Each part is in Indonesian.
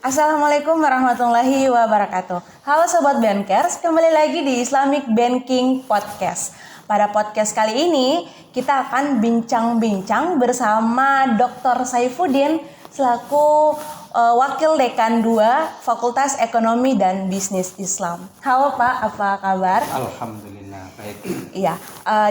Assalamualaikum warahmatullahi wabarakatuh. Halo Sobat Bankers, kembali lagi di Islamic Banking Podcast. Pada podcast kali ini, kita akan bincang-bincang bersama Dr. Saifuddin selaku Wakil Dekan 2 Fakultas Ekonomi dan Bisnis Islam. Halo Pak, apa kabar? Alhamdulillah, baik. Iya,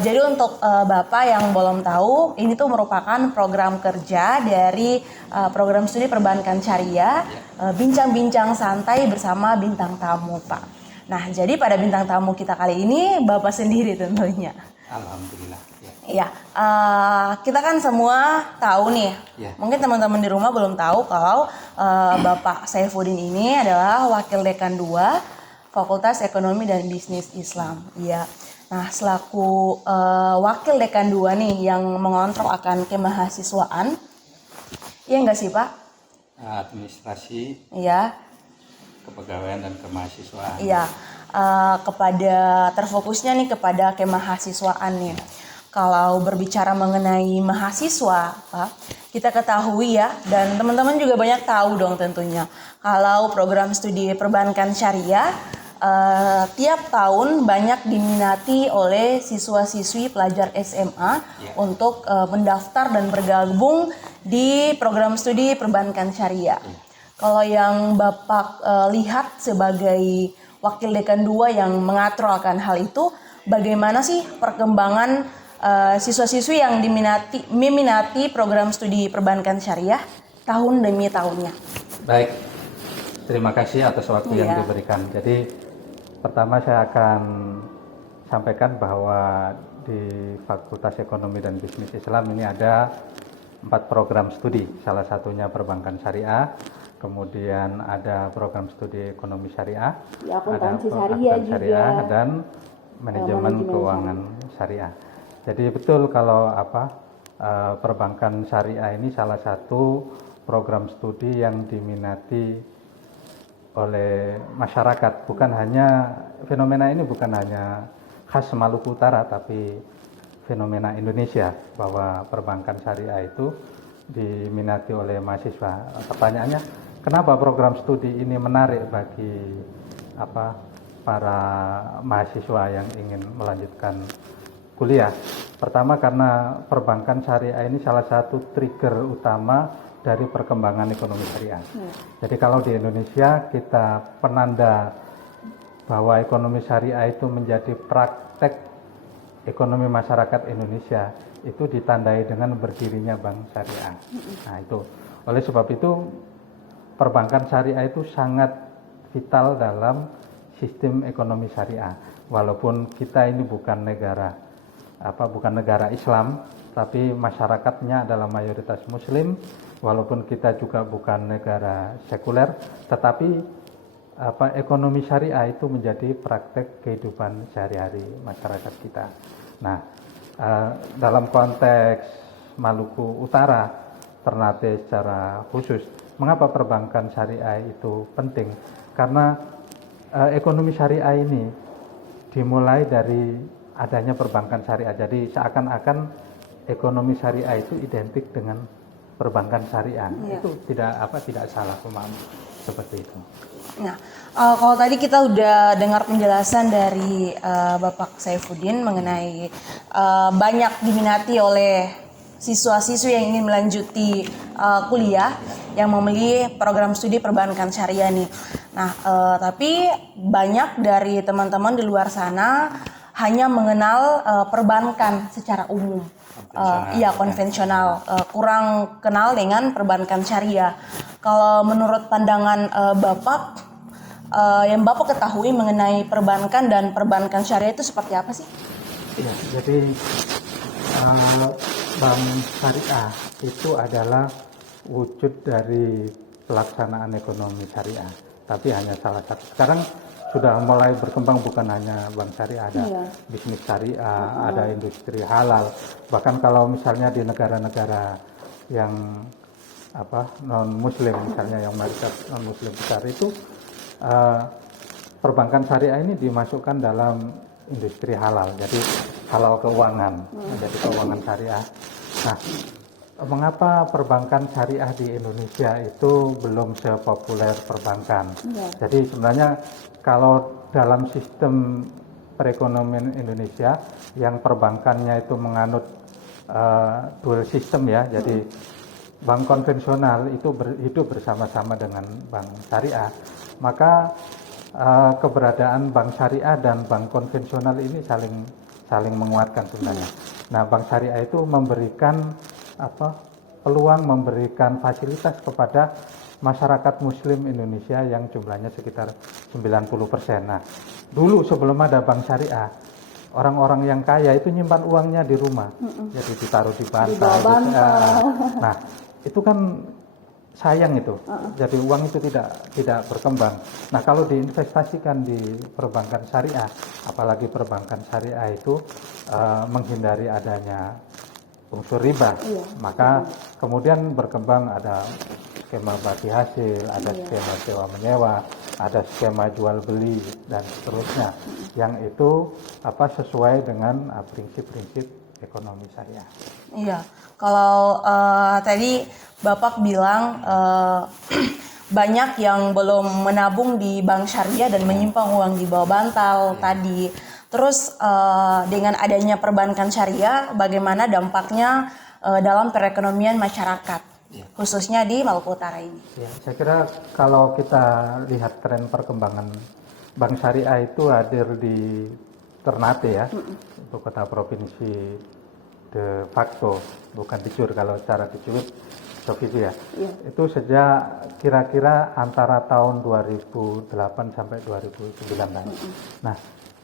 jadi untuk Bapak yang belum tahu, ini tuh merupakan program kerja dari program studi perbankan syariah, bincang-bincang santai bersama bintang tamu, Pak. Nah, jadi pada bintang tamu kita kali ini Bapak sendiri tentunya. Alhamdulillah. Ya. Iya, kita kan semua tahu nih, Ya. mungkin teman-teman di rumah belum tahu kalau Bapak Saifuddin ini adalah Wakil Dekan 2 Fakultas Ekonomi dan Bisnis Islam. Iya. Nah, selaku Wakil Dekan 2 nih yang mengontrol akan kemahasiswaan, iya nggak sih Pak? Administrasi, Iya. kepegawaian dan kemahasiswaan. Iya, kepada terfokusnya nih kepada kemahasiswaan nih. Kalau berbicara mengenai mahasiswa, Pak, kita ketahui ya, dan teman-teman juga banyak tahu dong tentunya, kalau program studi perbankan syariah tiap tahun banyak diminati oleh siswa-siswi pelajar SMA untuk mendaftar dan bergabung di program studi perbankan syariah. Kalau yang Bapak lihat sebagai Wakil Dekan 2 yang mengatur akan hal itu, bagaimana sih perkembangan siswa-siswi yang meminati program studi perbankan syariah tahun demi tahunnya? Baik, terima kasih atas waktu yang diberikan. Jadi pertama saya akan sampaikan bahwa di Fakultas Ekonomi dan Bisnis Islam ini ada 4 program studi, salah satunya perbankan syariah, kemudian ada program studi ekonomi syariah, ada syariah dan manajemen keuangan syariah. Jadi betul kalau perbankan syariah ini salah satu program studi yang diminati oleh masyarakat. Bukan hanya fenomena ini bukan hanya khas Maluku Utara, tapi fenomena Indonesia bahwa perbankan syariah itu diminati oleh mahasiswa. Pertanyaannya, kenapa program studi ini menarik bagi para mahasiswa yang ingin melanjutkan kuliah? Pertama, karena perbankan syariah ini salah satu trigger utama dari perkembangan ekonomi syariah. Jadi kalau di Indonesia kita penanda bahwa ekonomi syariah itu menjadi praktek ekonomi masyarakat Indonesia, itu ditandai dengan berdirinya bank syariah. Nah itu, oleh sebab itu perbankan syariah itu sangat vital dalam sistem ekonomi syariah. Walaupun kita ini bukan negara Islam, tapi masyarakatnya adalah mayoritas Muslim. Walaupun kita juga bukan negara sekuler, tetapi ekonomi syariah itu menjadi praktek kehidupan sehari-hari masyarakat kita. Nah, dalam konteks Maluku Utara, Ternate secara khusus, mengapa perbankan syariah itu penting? Karena ekonomi syariah ini dimulai dari adanya perbankan syariah. Jadi seakan-akan ekonomi syariah itu identik dengan perbankan syariah. Itu tidak salah pemahaman seperti itu. Nah, kalau tadi kita udah dengar penjelasan dari Bapak Saifuddin mengenai banyak diminati oleh siswa-siswi yang ingin melanjuti kuliah yang memilih program studi perbankan syariah nih. Nah, tapi banyak dari teman-teman di luar sana hanya mengenal perbankan secara umum. Konvensional, kurang kenal dengan perbankan syariah. Kalau menurut pandangan Bapak, yang Bapak ketahui mengenai perbankan dan perbankan syariah itu seperti apa sih? Ya, jadi bank syariah itu adalah wujud dari pelaksanaan ekonomi syariah, tapi hanya salah satu. Sekarang sudah mulai berkembang, bukan hanya bank syariah, ada bisnis syariah, ada industri halal. Bahkan kalau misalnya di negara-negara yang non muslim, misalnya yang mayoritas non muslim besar itu, perbankan syariah ini dimasukkan dalam industri halal. Jadi halal keuangan, menjadi keuangan syariah. Nah, mengapa perbankan syariah di Indonesia itu belum sepopuler perbankan. Jadi sebenarnya kalau dalam sistem perekonomian Indonesia yang perbankannya itu menganut dual system ya, jadi bank konvensional itu hidup bersama-sama dengan bank syariah, maka keberadaan bank syariah dan bank konvensional ini saling menguatkan sebenarnya. Nah, bank syariah itu memberikan peluang, memberikan fasilitas kepada masyarakat Muslim Indonesia yang jumlahnya sekitar 90%. Nah, dulu sebelum ada bank syariah, orang-orang yang kaya itu nyimpan uangnya di rumah, jadi ditaruh di bantal. Nah, itu kan sayang itu, jadi uang itu tidak berkembang. Nah, kalau diinvestasikan di perbankan syariah, apalagi perbankan syariah itu menghindari adanya unsur riba, maka kemudian berkembang ada skema bagi hasil, ada skema sewa menyewa, ada skema jual beli dan seterusnya, yang itu sesuai dengan prinsip-prinsip ekonomi syariah. Iya, kalau tadi Bapak bilang banyak yang belum menabung di bank syariah dan menyimpan uang di bawah bantal tadi. Terus dengan adanya perbankan syariah, bagaimana dampaknya dalam perekonomian masyarakat, khususnya di Maluku Utara ini? Ya, saya kira kalau kita lihat tren perkembangan bank syariah itu hadir di Ternate ya, ibu kota provinsi de facto, bukan de jure kalau secara de jure itu ya. Itu sejak kira-kira antara tahun 2008 sampai 2019. Nah,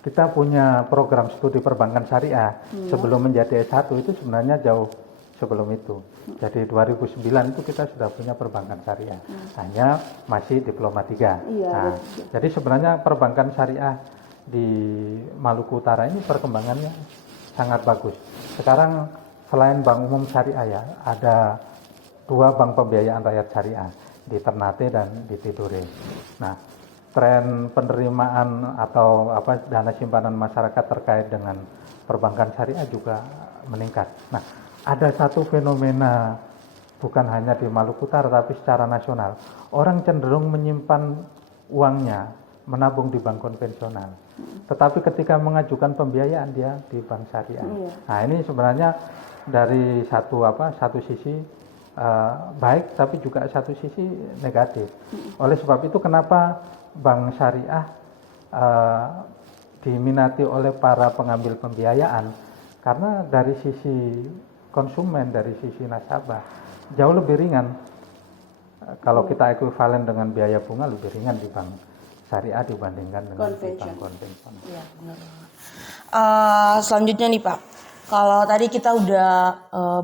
kita punya program studi perbankan syariah sebelum menjadi S1 itu sebenarnya jauh sebelum itu. Jadi 2009 itu kita sudah punya perbankan syariah. Hanya masih diploma 3. Nah, jadi sebenarnya perbankan syariah di Maluku Utara ini perkembangannya sangat bagus. Sekarang selain bank umum syariah ya, ada 2 bank pembiayaan rakyat syariah di Ternate dan di Tidore. Nah, tren penerimaan atau dana simpanan masyarakat terkait dengan perbankan syariah juga meningkat. Nah, ada satu fenomena bukan hanya di Maluku Utara tapi secara nasional. Orang cenderung menyimpan uangnya, menabung di bank konvensional. Tetapi ketika mengajukan pembiayaan dia di bank syariah. Nah, ini sebenarnya dari satu sisi baik, tapi juga satu sisi negatif. Oleh sebab itu kenapa bank syariah diminati oleh para pengambil pembiayaan, karena dari sisi konsumen, dari sisi nasabah jauh lebih ringan. Kalau kita ekuivalen dengan biaya bunga lebih ringan di bank syariah dibandingkan dengan di bank konvensional. Iya, benar. Selanjutnya nih Pak, kalau tadi kita udah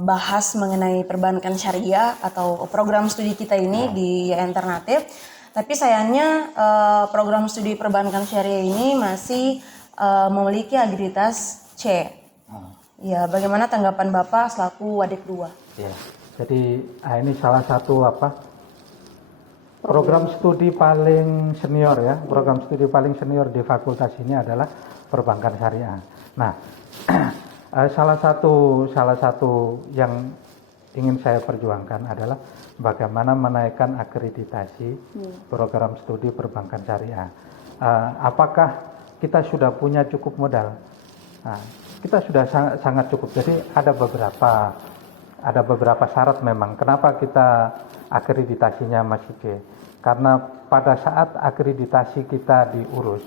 bahas mengenai perbankan syariah atau program studi kita ini di YN Ternate, tapi sayangnya program studi perbankan syariah ini masih memiliki agregitas C. Ya, bagaimana tanggapan Bapak selaku Wadik 2? Ya, jadi ini salah satu program studi paling senior ya. Program studi paling senior di fakultas ini adalah perbankan syariah. Nah, salah satu yang ingin saya perjuangkan adalah bagaimana menaikkan akreditasi program studi perbankan syariah. Apakah kita sudah punya cukup modal? Nah, kita sudah sangat cukup. Jadi ada beberapa syarat memang. Kenapa kita akreditasinya masih C? Karena pada saat akreditasi kita diurus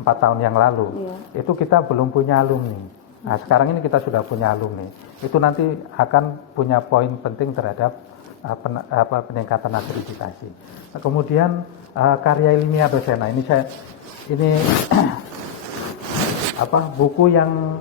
4 tahun yang lalu, itu kita belum punya alumni. Nah, sekarang ini kita sudah punya alumni. Itu nanti akan punya poin penting terhadap peningkatan akreditasi. Nah, kemudian karya ilmiah dosen. Nah, ini buku yang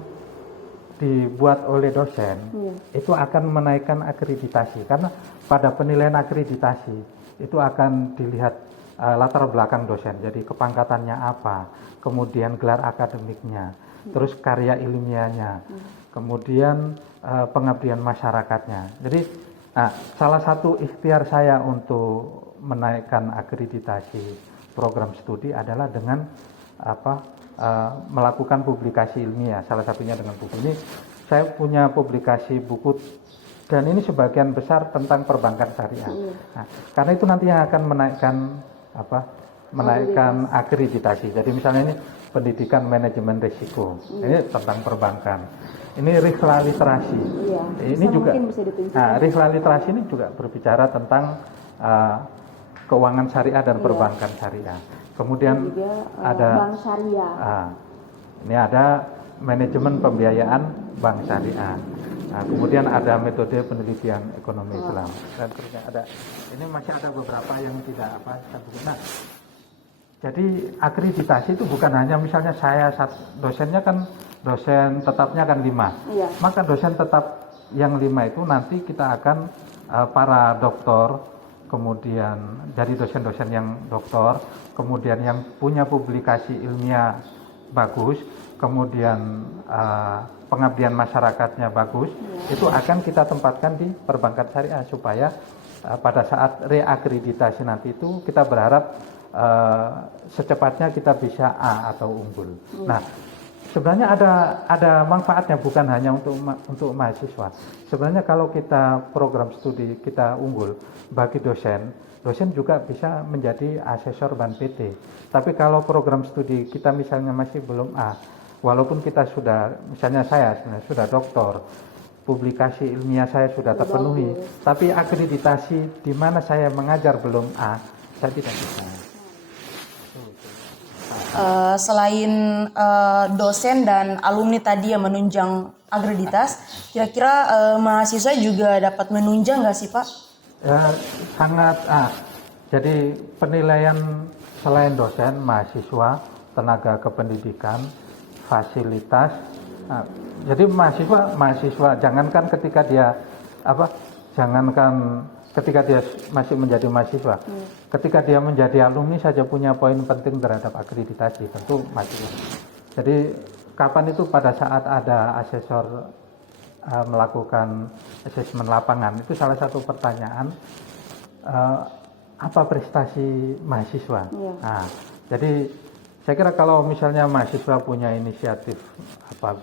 dibuat oleh dosen itu akan menaikkan akreditasi, karena pada penilaian akreditasi itu akan dilihat latar belakang dosen, jadi kepangkatannya apa, kemudian gelar akademiknya, terus karya ilmiahnya, kemudian pengabdian masyarakatnya. Jadi salah satu ikhtiar saya untuk menaikkan akreditasi program studi adalah dengan melakukan publikasi ilmiah. Salah satunya dengan buku ini. Saya punya publikasi buku Dan ini sebagian besar tentang perbankan syariah. Nah, karena itu nanti yang akan menaikkan akreditasi. Jadi misalnya ini pendidikan manajemen risiko, ini tentang perbankan. Ini Rihla literasi. Ini juga, Rihla literasi ini juga berbicara tentang keuangan syariah dan perbankan syariah. Kemudian ada bank syariah. Ini ada manajemen pembiayaan bank syariah. Nah, kemudian ada metode penelitian ekonomi Islam dan terusnya ada. Ini masih ada beberapa yang tidak Nah, jadi akreditasi itu bukan hanya misalnya saya dosennya kan dosen tetapnya kan 5. Maka dosen tetap yang 5 itu nanti kita akan para doktor, kemudian dari dosen-dosen yang doktor, kemudian yang punya publikasi ilmiah bagus, kemudian pengabdian masyarakatnya bagus, itu akan kita tempatkan di perbankan syariah supaya pada saat reakreditasi nanti itu kita berharap secepatnya kita bisa A atau unggul. Nah, sebenarnya ada manfaatnya bukan hanya untuk mahasiswa. Sebenarnya kalau kita program studi kita unggul bagi dosen juga bisa menjadi asesor ban PT. Tapi kalau program studi kita misalnya masih belum A, walaupun kita sudah, misalnya saya sudah doktor, publikasi ilmiah saya sudah terpenuhi, tapi akreditasi di mana saya mengajar belum A, saya tidak bisa. Selain dosen dan alumni tadi yang menunjang akreditas, kira-kira mahasiswa juga dapat menunjang nggak sih Pak? Sangat. Jadi penilaian selain dosen, mahasiswa, tenaga kependidikan, fasilitas. Jadi mahasiswa jangankan ketika dia ketika dia masih menjadi mahasiswa, ketika dia menjadi alumni saja punya poin penting terhadap akreditasi, tentu mahasiswa. Jadi kapan itu pada saat ada asesor melakukan asesmen lapangan, itu salah satu pertanyaan apa prestasi mahasiswa. Nah, jadi saya kira kalau misalnya mahasiswa punya inisiatif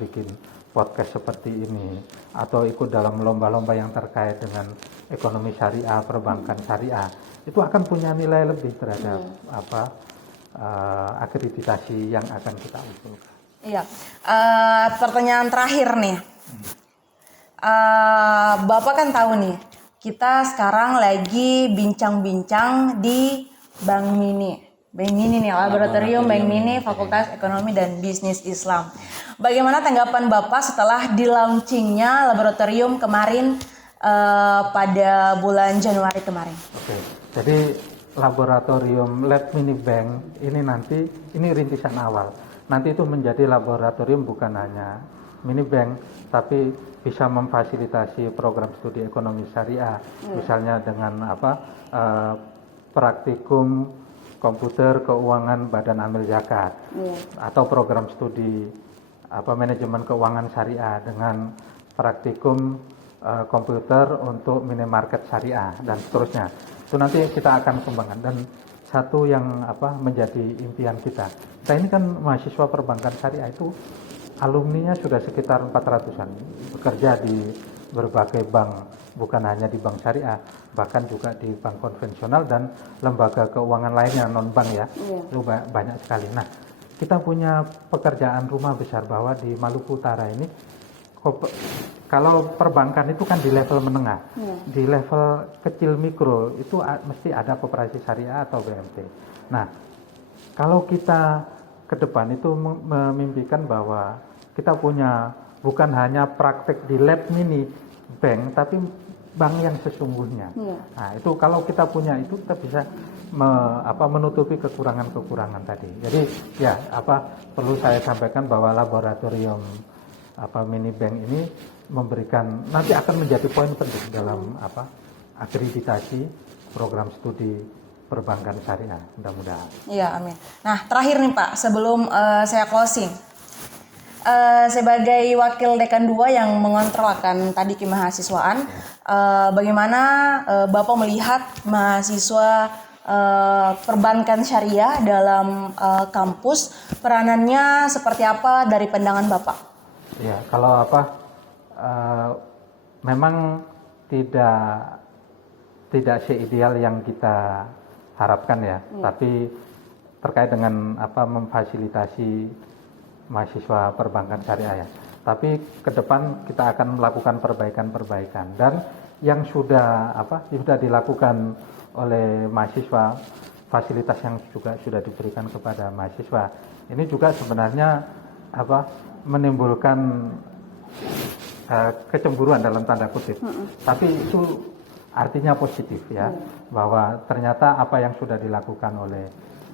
bikin podcast seperti ini atau ikut dalam lomba-lomba yang terkait dengan ekonomi syariah, perbankan syariah, itu akan punya nilai lebih terhadap akreditasi yang akan kita usulkan. Iya. Pertanyaan terakhir nih. Bapak kan tahu nih, kita sekarang lagi bincang-bincang di Bank Mini nih, Laboratorium Bank Mini Fakultas Ekonomi dan Bisnis Islam. Bagaimana tanggapan Bapak setelah di-launchingnya laboratorium kemarin pada bulan Januari kemarin? Oke, jadi laboratorium Lab Mini Bank ini rintisan awal. Nanti itu menjadi laboratorium bukan hanya mini bank, tapi bisa memfasilitasi program studi ekonomi syariah, misalnya dengan praktikum komputer keuangan badan amil zakat, atau program studi manajemen keuangan syariah dengan praktikum komputer untuk minimarket syariah dan seterusnya. Itu nanti kita akan kembangkan. Dan satu yang menjadi impian kita ini kan mahasiswa perbankan syariah itu alumninya sudah sekitar 400-an bekerja di berbagai bank, bukan hanya di bank syariah, bahkan juga di bank konvensional dan lembaga keuangan lainnya non bank itu banyak sekali. Nah, kita punya pekerjaan rumah besar bahwa di Maluku Utara ini kalau perbankan itu kan di level menengah, di level kecil mikro itu mesti ada koperasi syariah atau BMT. Nah, kalau kita ke depan itu memimpikan bahwa kita punya bukan hanya praktek di lab mini bank, tapi bank yang sesungguhnya. Nah, itu kalau kita punya itu kita bisa menutupi kekurangan-kekurangan tadi. Jadi perlu saya sampaikan bahwa laboratorium mini bank ini memberikan nanti akan menjadi poin penting dalam akreditasi program studi perbankan syariah, mudah-mudahan. Iya, amin. Nah, terakhir nih Pak, sebelum saya closing, sebagai wakil dekan 2 yang mengontrol akan tadi kemahasiswaan, bagaimana Bapak melihat mahasiswa perbankan syariah dalam kampus, peranannya seperti apa dari pandangan Bapak? Ya, kalau memang tidak seideal yang kita harapkan ya. Tapi terkait dengan memfasilitasi mahasiswa perbankan syariah ya. Tapi ke depan kita akan melakukan perbaikan-perbaikan, dan yang sudah dilakukan oleh mahasiswa, fasilitas yang juga sudah diberikan kepada mahasiswa ini juga sebenarnya menimbulkan kecemburuan dalam tanda kutip. Tapi itu artinya positif ya, bahwa ternyata apa yang sudah dilakukan oleh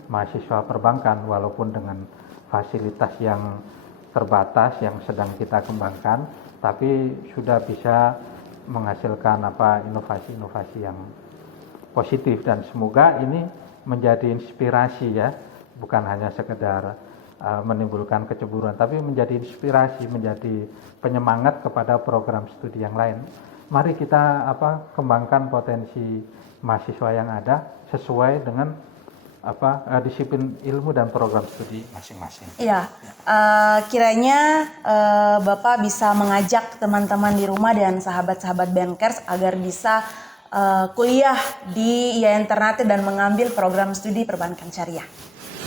mahasiswa perbankan walaupun dengan fasilitas yang terbatas yang sedang kita kembangkan, tapi sudah bisa menghasilkan inovasi-inovasi yang positif, dan semoga ini menjadi inspirasi ya, bukan hanya sekedar menimbulkan kecemburuan, tapi menjadi inspirasi, menjadi penyemangat kepada program studi yang lain. Mari kita kembangkan potensi mahasiswa yang ada sesuai dengan disiplin ilmu dan program studi masing-masing. Iya, kiranya Bapak bisa mengajak teman-teman di rumah dan sahabat-sahabat Bankers agar bisa kuliah di IAIN Ternate dan mengambil program studi perbankan syariah.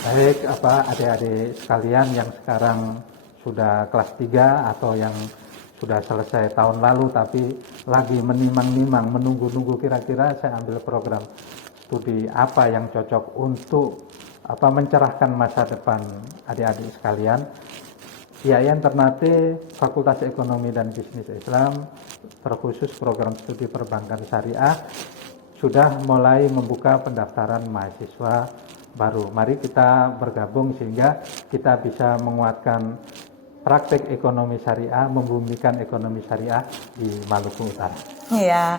Baik, adik-adik sekalian yang sekarang sudah kelas 3 atau yang sudah selesai tahun lalu tapi lagi menimang-nimang, menunggu-nunggu kira-kira saya ambil program studi apa yang cocok untuk mencerahkan masa depan adik-adik sekalian. IAIN Ternate Fakultas Ekonomi dan Bisnis Islam terkhusus program studi perbankan syariah sudah mulai membuka pendaftaran mahasiswa baru. Mari kita bergabung sehingga kita bisa menguatkan praktek ekonomi syariah, membumikan ekonomi syariah di Maluku Utara. Iya,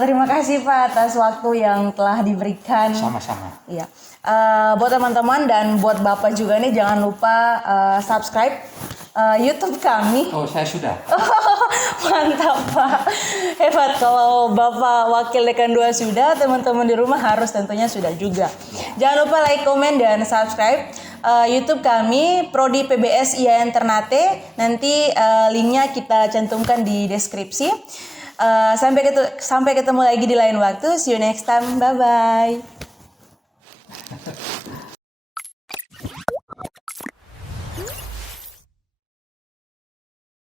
terima kasih Pak atas waktu yang telah diberikan. Sama-sama. Iya, buat teman-teman dan buat Bapak juga nih jangan lupa subscribe YouTube kami. Oh, saya sudah. Mantap Pak, hebat. Kalau Bapak Wakil Dekan 2 sudah, teman-teman di rumah harus tentunya sudah juga. Jangan lupa like, komen, dan subscribe YouTube kami Prodi PBS IAIN Ternate. Nanti linknya kita cantumkan di deskripsi. Sampai ketemu lagi di lain waktu. See you next time. Bye bye.